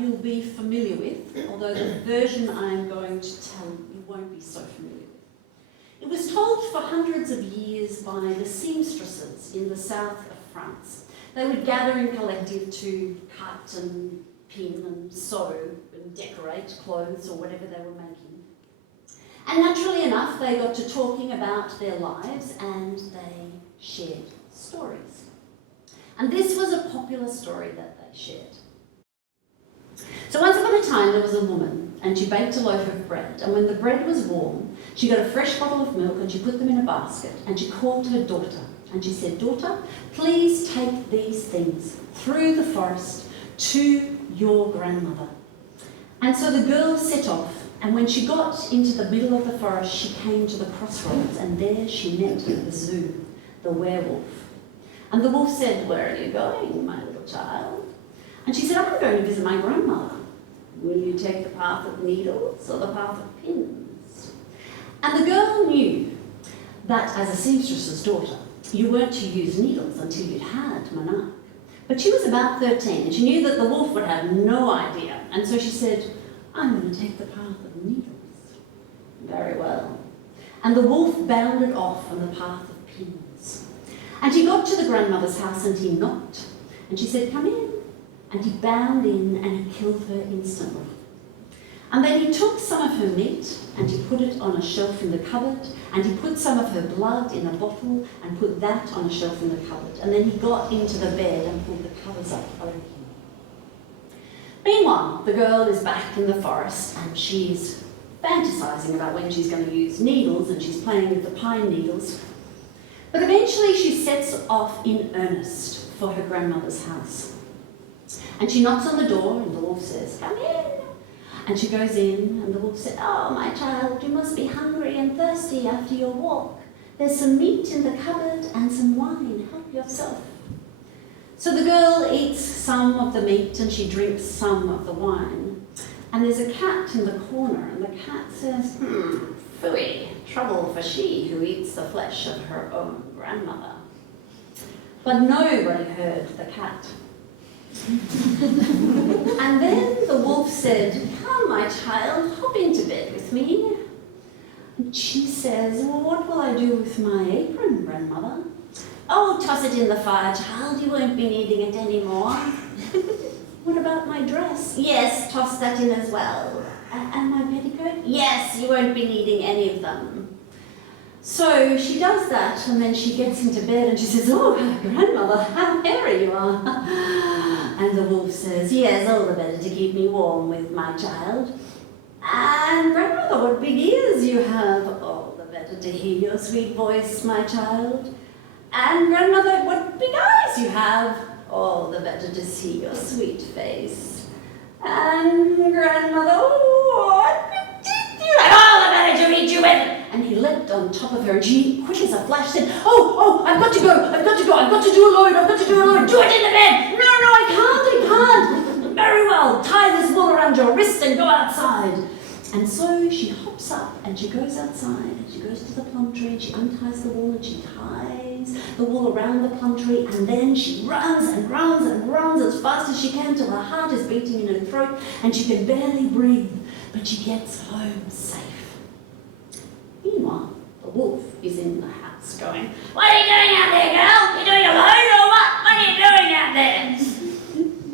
you'll be familiar with, although the version I'm going to tell you won't be so familiar with. It was told for hundreds of years by the seamstresses in the south of France. They would gather in collective to cut and pin and sew and decorate clothes or whatever they were making. And naturally enough, they got to talking about their lives and they shared stories. And this was a popular story that they shared. So once upon a time, there was a woman and she baked a loaf of bread. And when the bread was warm, she got a fresh bottle of milk and she put them in a basket and she called her daughter. And she said, "Daughter, please take these things through the forest to your grandmother." And so the girl set off, and when she got into the middle of the forest, she came to the crossroads, and there she met the zoo, the werewolf. And the wolf said, "Where are you going, my little child?" And she said, "I'm going to visit my grandmother. Will you take the path of needles or the path of pins?" And the girl knew that as a seamstress's daughter, you weren't to use needles until you'd had monarch. But she was about 13 and she knew that the wolf would have no idea. And so she said, "I'm going to take the path of needles." Very well. And the wolf bounded off on the path of pins. And he got to the grandmother's house and he knocked. And she said, "Come in." And he bounded in and he killed her instantly. And then he took some of her meat and he put it on a shelf in the cupboard, and he put some of her blood in a bottle and put that on a shelf in the cupboard. And then he got into the bed and pulled the covers up over him. Meanwhile, the girl is back in the forest and she's fantasizing about when she's going to use needles, and she's playing with the pine needles. But eventually she sets off in earnest for her grandmother's house. And she knocks on the door and the wolf says, "Come in." And she goes in and the wolf said, "Oh, my child, you must be hungry and thirsty after your walk. There's some meat in the cupboard and some wine. Help yourself." So the girl eats some of the meat and she drinks some of the wine. And there's a cat in the corner, and the cat says, "Phooey, trouble for she who eats the flesh of her own grandmother." But nobody heard the cat. And then the wolf said, "Come, my child, hop into bed with me." And she says, "Well, what will I do with my apron, grandmother?" "Oh, toss it in the fire, child. You won't be needing it anymore." "What about my dress?" "Yes, toss that in as well." "And my petticoat?" "Yes, you won't be needing any of them." So she does that, and then she gets into bed and she says, "Oh, grandmother, how hairy you are." And the wolf says, "Yes, all the better to keep me warm with, my child." "And grandmother, what big ears you have." "All the better to hear your sweet voice, my child." "And grandmother, what big eyes you have." "All the better to see your sweet face." "And grandmother, what big teeth you have." "All the better to eat you with." And he leapt on top of her, and she, quick as a flash, said, Oh, I've got to go, I've got to do a load. Do it in the bed." No, I can't. "Very well, tie this wool around your wrist and go outside." And so she hops up and she goes outside, and she goes to the plum tree, and she unties the wool and she ties the wool around the plum tree, and then she runs as fast as she can till her heart is beating in her throat and she can barely breathe, but she gets home safe. Meanwhile, the wolf is in the house going, "What are you doing out there, girl? You doing a load or what? What are you doing out there?"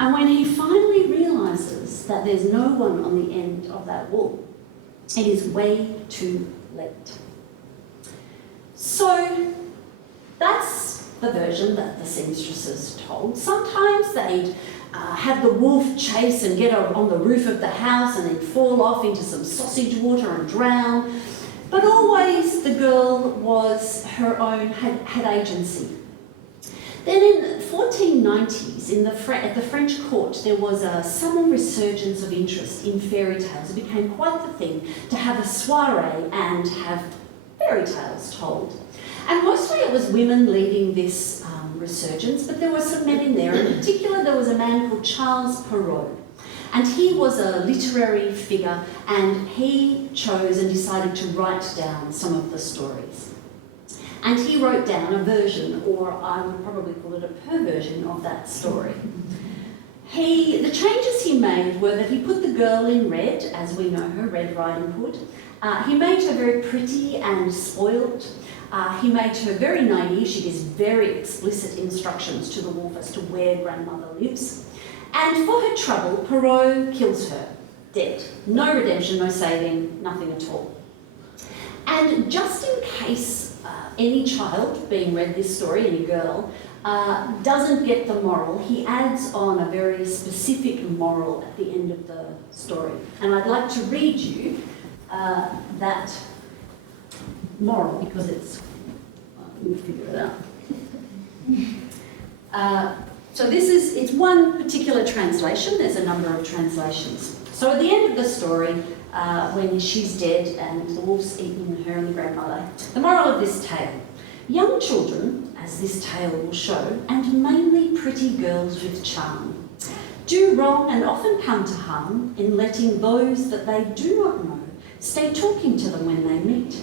And when he finally realises that there's no one on the end of that wool, it is way too late. So that's the version that the seamstresses told. Sometimes they'd have the wolf chase and get on the roof of the house, and they'd fall off into some sausage water and drown. But always the girl was her own, had agency. Then in the 1490s, at the French court, there was a sudden resurgence of interest in fairy tales. It became quite the thing to have a soiree and have fairy tales told. And mostly it was women leading this resurgence, but there were some men in there. In particular, there was a man called Charles Perrault. And he was a literary figure, and he chose and decided to write down some of the stories. And he wrote down a version, or I would probably call it a perversion of that story. The changes he he made were that he put the girl in red, as we know her, Red Riding Hood. He made her very pretty and spoilt. He made her very naive. She gives very explicit instructions to the wolf as to where grandmother lives. And for her trouble, Perrault kills her, dead. No redemption, no saving, nothing at all. And just in case any child being read this story, any girl, doesn't get the moral, he adds on a very specific moral at the end of the story. And I'd like to read you that moral because it's, let me figure it out. So it's one particular translation. There's a number of translations. So at the end of the story, when she's dead and the wolf's eaten her and the grandmother, the moral of this tale: young children, as this tale will show, and mainly pretty girls with charm, do wrong and often come to harm in letting those that they do not know stay talking to them when they meet.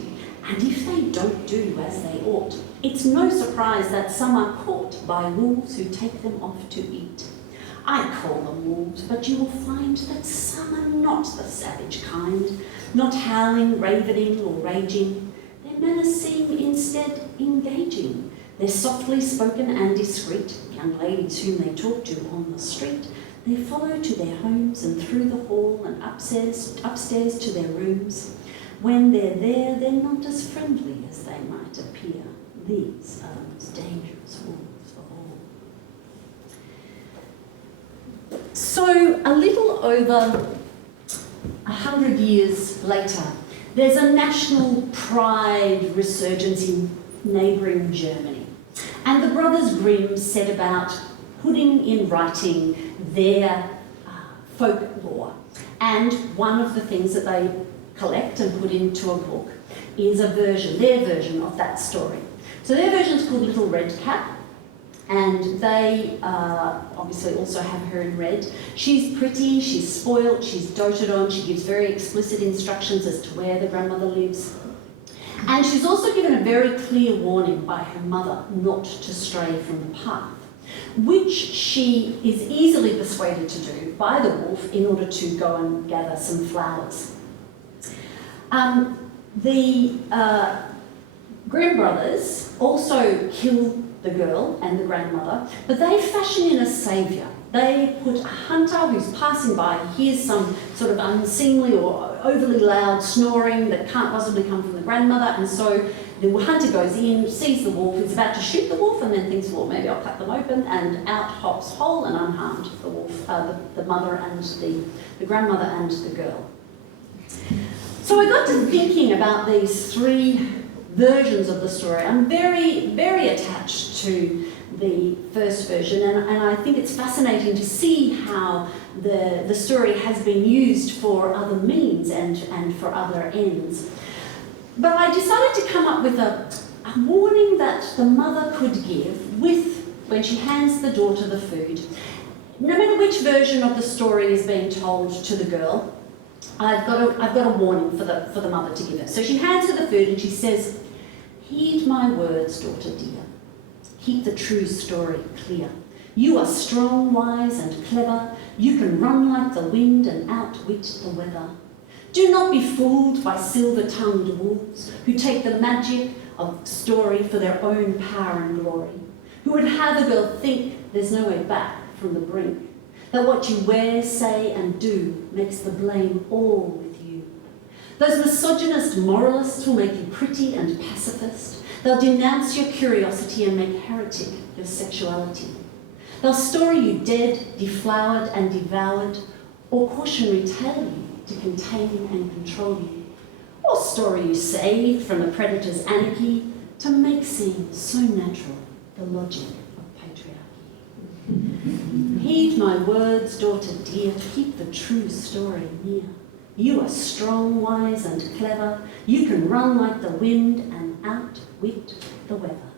And if they don't do as they ought, it's no surprise that some are caught by wolves who take them off to eat. I call them wolves, but you will find that some are not the savage kind, not howling, ravening or raging. Their manners seem instead engaging. They're softly spoken and discreet, young ladies whom they talk to on the street. They follow to their homes and through the hall and upstairs to their rooms. When they're there, they're not as friendly as they might appear. These are the most dangerous wolves of all. So, a little over 100 years later, there's a national pride resurgence in neighbouring Germany. And the Brothers Grimm set about putting in writing their folklore. And one of the things that they collect and put into a book is their version of that story. So their version is called Little Red Cap, and they obviously also have her in red. She's pretty, she's spoilt, she's doted on, she gives very explicit instructions as to where the grandmother lives. And she's also given a very clear warning by her mother not to stray from the path, which she is easily persuaded to do by the wolf in order to go and gather some flowers. The Grimm brothers also kill the girl and the grandmother, but they fashion in a saviour. They put a hunter who's passing by, hears some sort of unseemly or overly loud snoring that can't possibly come from the grandmother, and so the hunter goes in, sees the wolf, is about to shoot the wolf, and then thinks, well, maybe I'll cut them open, and out hops whole and unharmed the wolf, the mother and the grandmother and the girl. So I got to thinking about these three versions of the story. I'm very, very attached to the first version, and I think it's fascinating to see how the story has been used for other means and for other ends. But I decided to come up with a warning that the mother could give when she hands the daughter the food. No matter which version of the story is being told to the girl, I've got a warning for the mother to give her. So she hands her the food and she says, "Heed my words, daughter dear. Keep the true story clear. You are strong, wise and clever. You can run like the wind and outwit the weather. Do not be fooled by silver-tongued wolves who take the magic of story for their own power and glory, who would have the girl think there's no way back from the brink, that what you wear, say and do makes the blame all with you. Those misogynist moralists will make you pretty and pacifist. They'll denounce your curiosity and make heretic your sexuality. They'll story you dead, deflowered and devoured, or cautionary tale you to contain and control you, or story you saved from the predator's anarchy to make seem so natural the logic of patriarchy. Heed my words, daughter dear, keep the true story near. You are strong, wise and clever. You can run like the wind and outwit the weather."